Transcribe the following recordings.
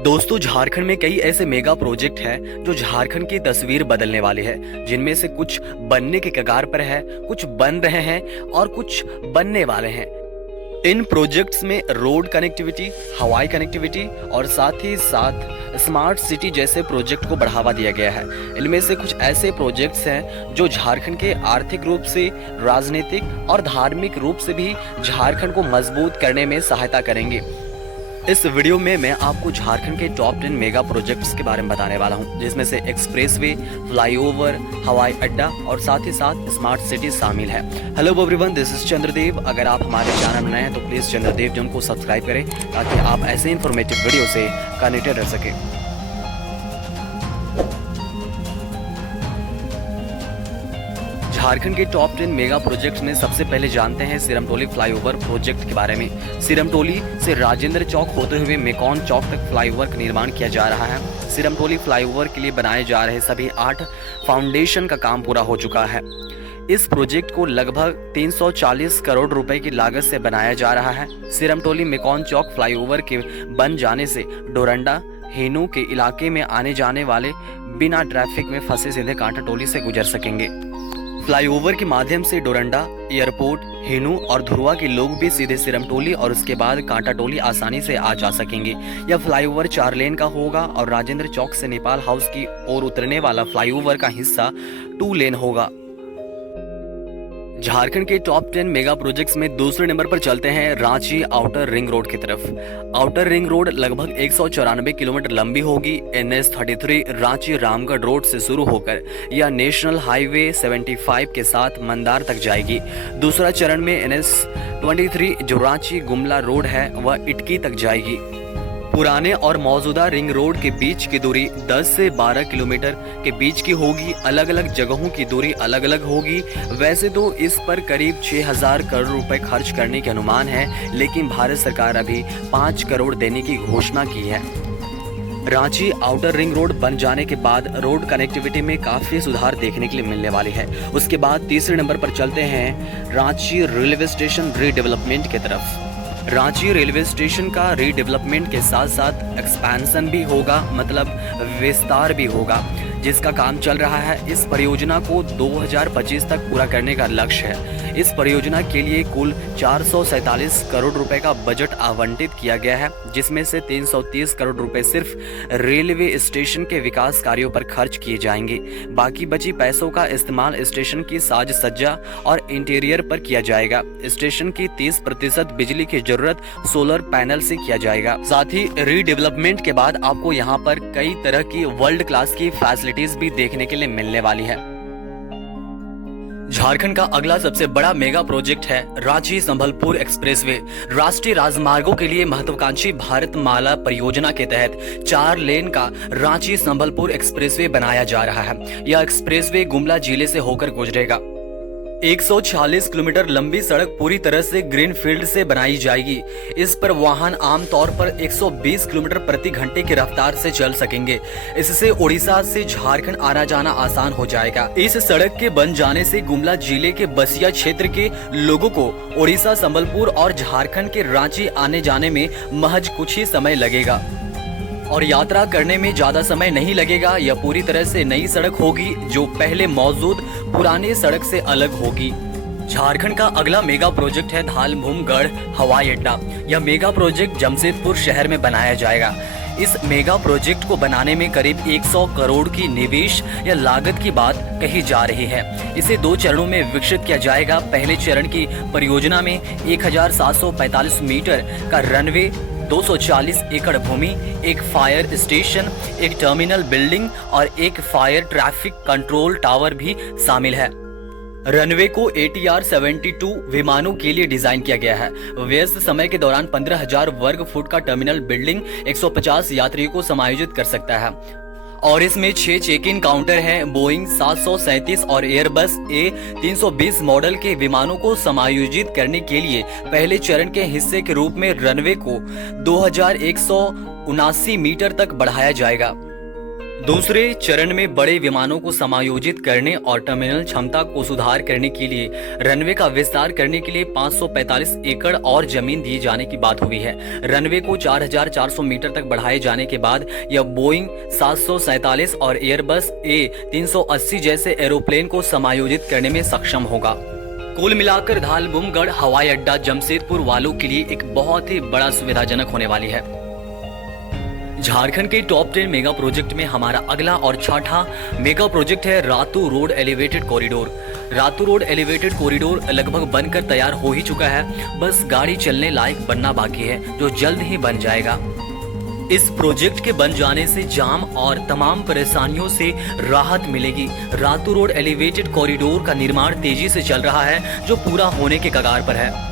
दोस्तों, झारखंड में कई ऐसे मेगा प्रोजेक्ट हैं जो झारखंड की तस्वीर बदलने वाले हैं, जिनमें से कुछ बनने के कगार पर है, कुछ बन रहे हैं और कुछ बनने वाले हैं। इन प्रोजेक्ट्स में रोड कनेक्टिविटी, हवाई कनेक्टिविटी और साथ ही साथ स्मार्ट सिटी जैसे प्रोजेक्ट को बढ़ावा दिया गया है। इनमें से कुछ ऐसे प्रोजेक्ट्स हैं जो झारखंड के आर्थिक रूप से, राजनीतिक और धार्मिक रूप से भी झारखंड को मजबूत करने में सहायता करेंगे। इस वीडियो में मैं आपको झारखंड के टॉप 10 मेगा प्रोजेक्ट्स के बारे में बताने वाला हूं, जिसमें से एक्सप्रेसवे, फ्लाईओवर, हवाई अड्डा और साथ ही साथ स्मार्ट सिटी शामिल है। Hello everyone, this is Chandradev. अगर आप हमारे चैनल में नए हैं तो प्लीज़ चंद्रदेव जन को सब्सक्राइब करें ताकि आप ऐसे इन्फॉर्मेटिव वीडियो से कनेक्टेड रह सकें। झारखंड के टॉप 10 मेगा प्रोजेक्ट्स में सबसे पहले जानते हैं सिरमटोली फ्लाईओवर प्रोजेक्ट के बारे में। सिरमटोली से राजेंद्र चौक होते हुए मेकॉन चौक तक फ्लाईओवर का निर्माण किया जा रहा है। सिरमटोली फ्लाईओवर के लिए बनाए जा रहे सभी 8 फाउंडेशन का काम पूरा हो चुका है। इस प्रोजेक्ट को लगभग 340 करोड़ रुपए की लागत से बनाया जा रहा है। सिरमटोली मेकॉन चौक फ्लाईओवर के बन जाने से डोरंडा, हेनू के इलाके में आने जाने वाले बिना ट्रैफिक में फंसे सीधे कांटाटोली से गुजर सकेंगे। फ्लाईओवर के माध्यम से डोरंडा, एयरपोर्ट, हेनू और धुरवा के लोग भी सीधे सिरमटोली और उसके बाद कांटाटोली आसानी से आ जा सकेंगे। यह फ्लाईओवर 4 लेन का होगा और राजेंद्र चौक से नेपाल हाउस की ओर उतरने वाला फ्लाईओवर का हिस्सा 2 लेन होगा। झारखंड के टॉप 10 मेगा प्रोजेक्ट्स में दूसरे नंबर पर चलते हैं रांची आउटर रिंग रोड की तरफ। आउटर रिंग रोड लगभग 194 किलोमीटर लंबी होगी। NH 33 रांची रामगढ़ रोड से शुरू होकर यह नेशनल हाईवे 75 के साथ मंदार तक जाएगी। दूसरा चरण में NH 23 जो रांची गुमला रोड है वह इटकी तक जाएगी। पुराने और मौजूदा रिंग रोड के बीच की दूरी 10 से 12 किलोमीटर के बीच की होगी। अलग अलग जगहों की दूरी अलग अलग होगी। वैसे तो इस पर करीब 6000 करोड़ रुपए खर्च करने के अनुमान है, लेकिन भारत सरकार अभी 5 करोड़ देने की घोषणा की है। रांची आउटर रिंग रोड बन जाने के बाद रोड कनेक्टिविटी में काफी सुधार देखने के लिए मिलने वाली है। उसके बाद तीसरे नंबर पर चलते हैं रांची रेलवे स्टेशन रीडेवलपमेंट की तरफ। रांची रेलवे स्टेशन का रीडेवलपमेंट के साथ साथ एक्सपेंशन भी होगा, मतलब विस्तार भी होगा, जिसका काम चल रहा है। इस परियोजना को 2025 तक पूरा करने का लक्ष्य है। इस परियोजना के लिए कुल 447 करोड़ रुपए का बजट आवंटित किया गया है, जिसमें से 330 करोड़ रुपए सिर्फ रेलवे स्टेशन के विकास कार्यों पर खर्च किए जाएंगे। बाकी बची पैसों का इस्तेमाल स्टेशन की साज सज्जा और इंटीरियर पर किया जाएगा। स्टेशन की 30% बिजली की जरूरत सोलर पैनल से किया जाएगा। साथ ही रीडेवलपमेंट के बाद आपको यहाँ पर कई तरह की वर्ल्ड क्लास की फैसिलिटीज भी देखने के लिए मिलने वाली है। झारखंड का अगला सबसे बड़ा मेगा प्रोजेक्ट है रांची संबलपुर एक्सप्रेसवे। राष्ट्रीय राजमार्गों के लिए महत्वाकांक्षी भारतमाला परियोजना के तहत 4 लेन का रांची संबलपुर एक्सप्रेसवे बनाया जा रहा है। यह एक्सप्रेसवे गुमला जिले से होकर गुजरेगा। 146 किलोमीटर लंबी सड़क पूरी तरह से ग्रीन फील्ड से बनाई जाएगी। इस पर वाहन आमतौर पर 120 किलोमीटर प्रति घंटे की रफ्तार से चल सकेंगे। इससे उड़ीसा से झारखंड आना जाना आसान हो जाएगा। इस सड़क के बन जाने से गुमला जिले के बसिया क्षेत्र के लोगों को उड़ीसा, संबलपुर और झारखंड के रांची आने जाने में महज कुछ ही समय लगेगा और यात्रा करने में ज्यादा समय नहीं लगेगा। यह पूरी तरह से नई सड़क होगी जो पहले मौजूद पुरानी सड़क से अलग होगी। झारखंड का अगला मेगा प्रोजेक्ट है धालभूमगढ़ हवाई अड्डा। यह मेगा प्रोजेक्ट जमशेदपुर शहर में बनाया जाएगा। इस मेगा प्रोजेक्ट को बनाने में करीब 100 करोड़ की निवेश या लागत की बात कही जा रही है। इसे 2 चरणों में विकसित किया जाएगा। पहले चरण की परियोजना में 1745 मीटर का रनवे, 240 एकड़ भूमि, एक फायर स्टेशन, एक टर्मिनल बिल्डिंग और एक फायर ट्रैफिक कंट्रोल टावर भी शामिल है। रनवे को ATR 72 विमानों के लिए डिजाइन किया गया है। व्यस्त समय के दौरान 15,000 वर्ग फुट का टर्मिनल बिल्डिंग 150 यात्रियों को समायोजित कर सकता है और इसमें 6 चेक इन काउंटर हैं। बोइंग 737 और एयरबस A320 मॉडल के विमानों को समायोजित करने के लिए पहले चरण के हिस्से के रूप में रनवे को 2179 मीटर तक बढ़ाया जाएगा। दूसरे चरण में बड़े विमानों को समायोजित करने और टर्मिनल क्षमता को सुधार करने के लिए रनवे का विस्तार करने के लिए 545 एकड़ और जमीन दिए जाने की बात हुई है। रनवे को 4,400 मीटर तक बढ़ाए जाने के बाद यह बोइंग 747 और एयरबस A380 जैसे एरोप्लेन को समायोजित करने में सक्षम होगा। कुल मिलाकर धालबुमगढ़ हवाई अड्डा जमशेदपुर वालों के लिए एक बहुत ही बड़ा सुविधाजनक होने वाली है। झारखंड के टॉप 10 मेगा प्रोजेक्ट में हमारा अगला और छठा मेगा प्रोजेक्ट है Ratu road elevated corridor. Ratu road elevated corridor लगभग बनकर तैयार हो ही चुका है, बस गाड़ी चलने लायक बनना बाकी है, जो जल्द ही बन जाएगा। इस प्रोजेक्ट के बन जाने से जाम और तमाम परेशानियों से राहत मिलेगी। रातू रोड एलिवेटेड कॉरिडोर का निर्माण तेजी से चल रहा है, जो पूरा होने के कगार पर है।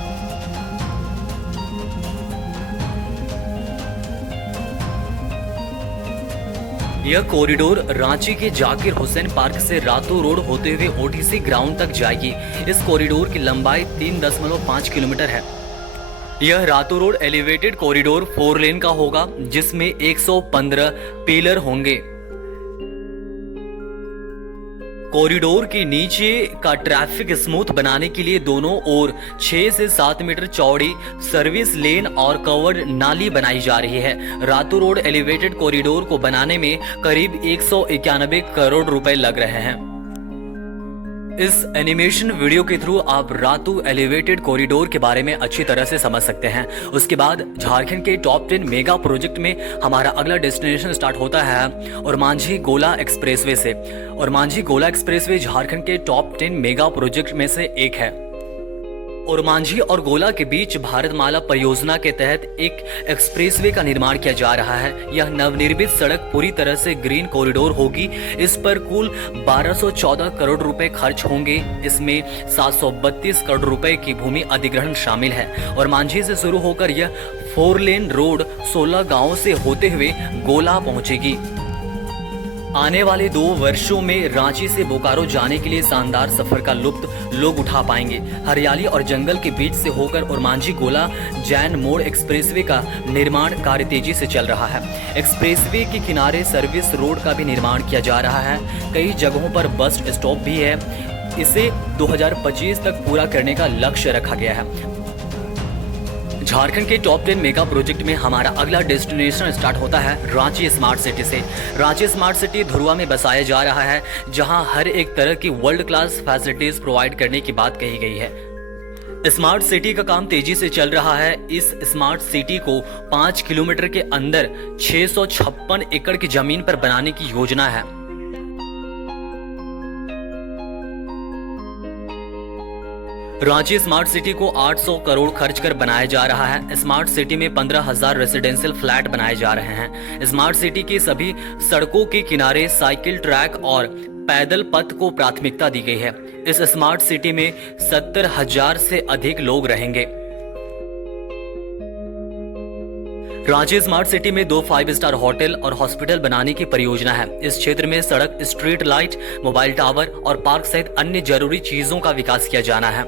यह कॉरिडोर रांची के जाकिर हुसैन पार्क से रातू रोड होते हुए ओटीसी ग्राउंड तक जाएगी। इस कॉरिडोर की लंबाई 3.5 किलोमीटर है। यह रातू रोड एलिवेटेड कॉरिडोर 4 लेन का होगा, जिसमें 115 पिलर होंगे। कॉरिडोर के नीचे का ट्रैफिक स्मूथ बनाने के लिए दोनों ओर 6 से 7 मीटर चौड़ी सर्विस लेन और कवर्ड नाली बनाई जा रही है। रातू रोड एलिवेटेड कॉरिडोर को बनाने में करीब 191 करोड़ रुपए लग रहे हैं। इस एनिमेशन वीडियो के थ्रू आप रातू एलिवेटेड कॉरिडोर के बारे में अच्छी तरह से समझ सकते हैं। उसके बाद झारखंड के टॉप 10 मेगा प्रोजेक्ट में हमारा अगला डेस्टिनेशन स्टार्ट होता है और मांझी गोला एक्सप्रेसवे से। और मांझी गोला एक्सप्रेसवे झारखंड के टॉप 10 मेगा प्रोजेक्ट में से एक है। और मांझी और गोला के बीच भारतमाला परियोजना के तहत एक एक्सप्रेसवे का निर्माण किया जा रहा है। यह नवनिर्मित सड़क पूरी तरह से ग्रीन कॉरिडोर होगी। इस पर कुल 1214 करोड़ रुपए खर्च होंगे। इसमें 732 करोड़ रुपए की भूमि अधिग्रहण शामिल है। और मांझी से शुरू होकर यह 4 लेन रोड 16 गांवों से होते हुए गोला पहुंचेगी। आने वाले 2 वर्षों में रांची से बोकारो जाने के लिए शानदार सफर का लुत्फ लोग उठा पाएंगे। हरियाली और जंगल के बीच से होकर और मांझी गोला जैन मोड़ एक्सप्रेसवे का निर्माण कार्य तेजी से चल रहा है। एक्सप्रेसवे के किनारे सर्विस रोड का भी निर्माण किया जा रहा है। कई जगहों पर बस स्टॉप भी है। इसे 2025 तक पूरा करने का लक्ष्य रखा गया है। झारखंड के टॉप 10 मेगा प्रोजेक्ट में हमारा अगला डेस्टिनेशन स्टार्ट होता है रांची स्मार्ट सिटी से। रांची स्मार्ट सिटी धुरुआ में बसाया जा रहा है, जहां हर एक तरह की वर्ल्ड क्लास फैसिलिटीज प्रोवाइड करने की बात कही गई है। स्मार्ट सिटी का काम तेजी से चल रहा है। इस स्मार्ट सिटी को 5 किलोमीटर के अंदर 656 एकड़ की जमीन पर बनाने की योजना है। रांची स्मार्ट सिटी को 800 करोड़ खर्च कर बनाया जा रहा है। स्मार्ट सिटी में 15,000 रेसिडेंशियल फ्लैट बनाए जा रहे हैं। स्मार्ट सिटी की सभी सड़कों के किनारे साइकिल ट्रैक और पैदल पथ को प्राथमिकता दी गई है। इस स्मार्ट सिटी में 70,000 से अधिक लोग रहेंगे। रांची स्मार्ट सिटी में 2 5 स्टार होटल और हॉस्पिटल बनाने की परियोजना है। इस क्षेत्र में सड़क, स्ट्रीट लाइट, मोबाइल टावर और पार्क सहित अन्य जरूरी चीजों का विकास किया जाना है।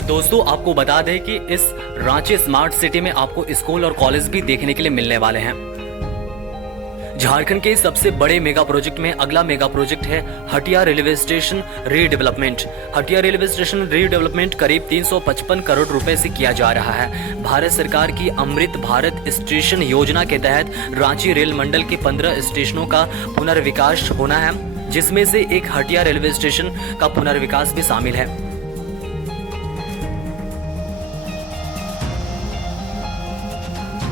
दोस्तों, आपको बता दें कि इस रांची स्मार्ट सिटी में आपको स्कूल और कॉलेज भी देखने के लिए मिलने वाले हैं। झारखंड के सबसे बड़े मेगा प्रोजेक्ट में अगला मेगा प्रोजेक्ट है Hatia railway station redevelopment. Hatia railway station redevelopment करीब 355 करोड़ रुपए से किया जा रहा है। भारत सरकार की अमृत भारत स्टेशन योजना के तहत रांची रेल मंडल के 15 स्टेशनों का पुनर्विकास होना है, जिसमें से एक हटिया रेलवे स्टेशन का पुनर्विकास भी शामिल है।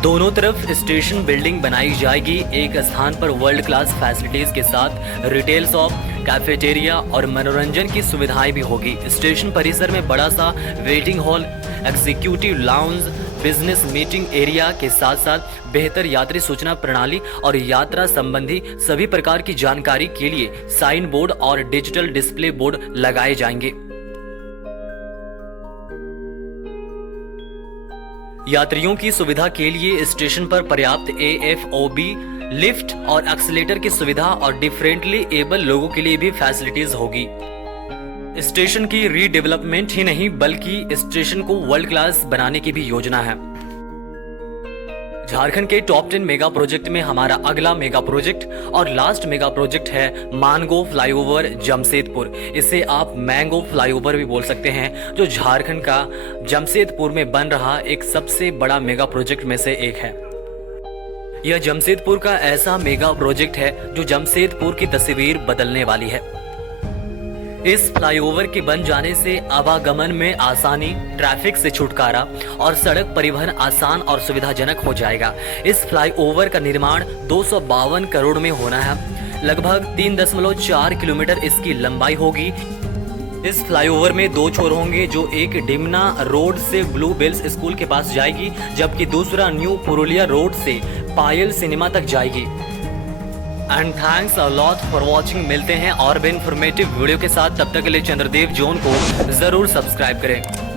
दोनों तरफ स्टेशन बिल्डिंग बनाई जाएगी। एक स्थान पर वर्ल्ड क्लास फैसिलिटीज के साथ रिटेल शॉप, कैफेटेरिया और मनोरंजन की सुविधाएं भी होगी। स्टेशन परिसर में बड़ा सा waiting hall, executive lounge, business meeting area के साथ साथ बेहतर यात्री सूचना प्रणाली और यात्रा संबंधी सभी प्रकार की जानकारी के लिए साइन बोर्ड और डिजिटल डिस्प्ले बोर्ड लगाए जाएंगे। यात्रियों की सुविधा के लिए स्टेशन पर पर्याप्त AFOB लिफ्ट और एक्सीलेटर की सुविधा और डिफरेंटली एबल लोगों के लिए भी फैसिलिटीज होगी। स्टेशन की रीडेवलपमेंट ही नहीं बल्कि स्टेशन को वर्ल्ड क्लास बनाने की भी योजना है। झारखंड के टॉप 10 मेगा प्रोजेक्ट में हमारा अगला मेगा प्रोजेक्ट और लास्ट मेगा प्रोजेक्ट है मानगो फ्लाईओवर जमशेदपुर। इसे आप मैंगो फ्लाईओवर भी बोल सकते हैं, जो झारखंड का जमशेदपुर में बन रहा एक सबसे बड़ा मेगा प्रोजेक्ट में से एक है। यह जमशेदपुर का ऐसा मेगा प्रोजेक्ट है जो जमशेदपुर की तस्वीर बदलने वाली है। इस फ्लाईओवर के बन जाने से आवागमन में आसानी, ट्रैफिक से छुटकारा और सड़क परिवहन आसान और सुविधाजनक हो जाएगा। इस फ्लाईओवर का निर्माण 252 करोड़ में होना है। लगभग 3.4 किलोमीटर इसकी लंबाई होगी। इस फ्लाईओवर में 2 छोर होंगे, जो एक डिमना रोड से ब्लू बेल्स स्कूल के पास जाएगी, जबकि दूसरा न्यू पुरुलिया रोड से पायल सिनेमा तक जाएगी। And thanks a lot for watching. मिलते हैं और भी इंफॉर्मेटिव वीडियो के साथ, तब तक के लिए चंद्रदेव जोन को जरूर सब्सक्राइब करें।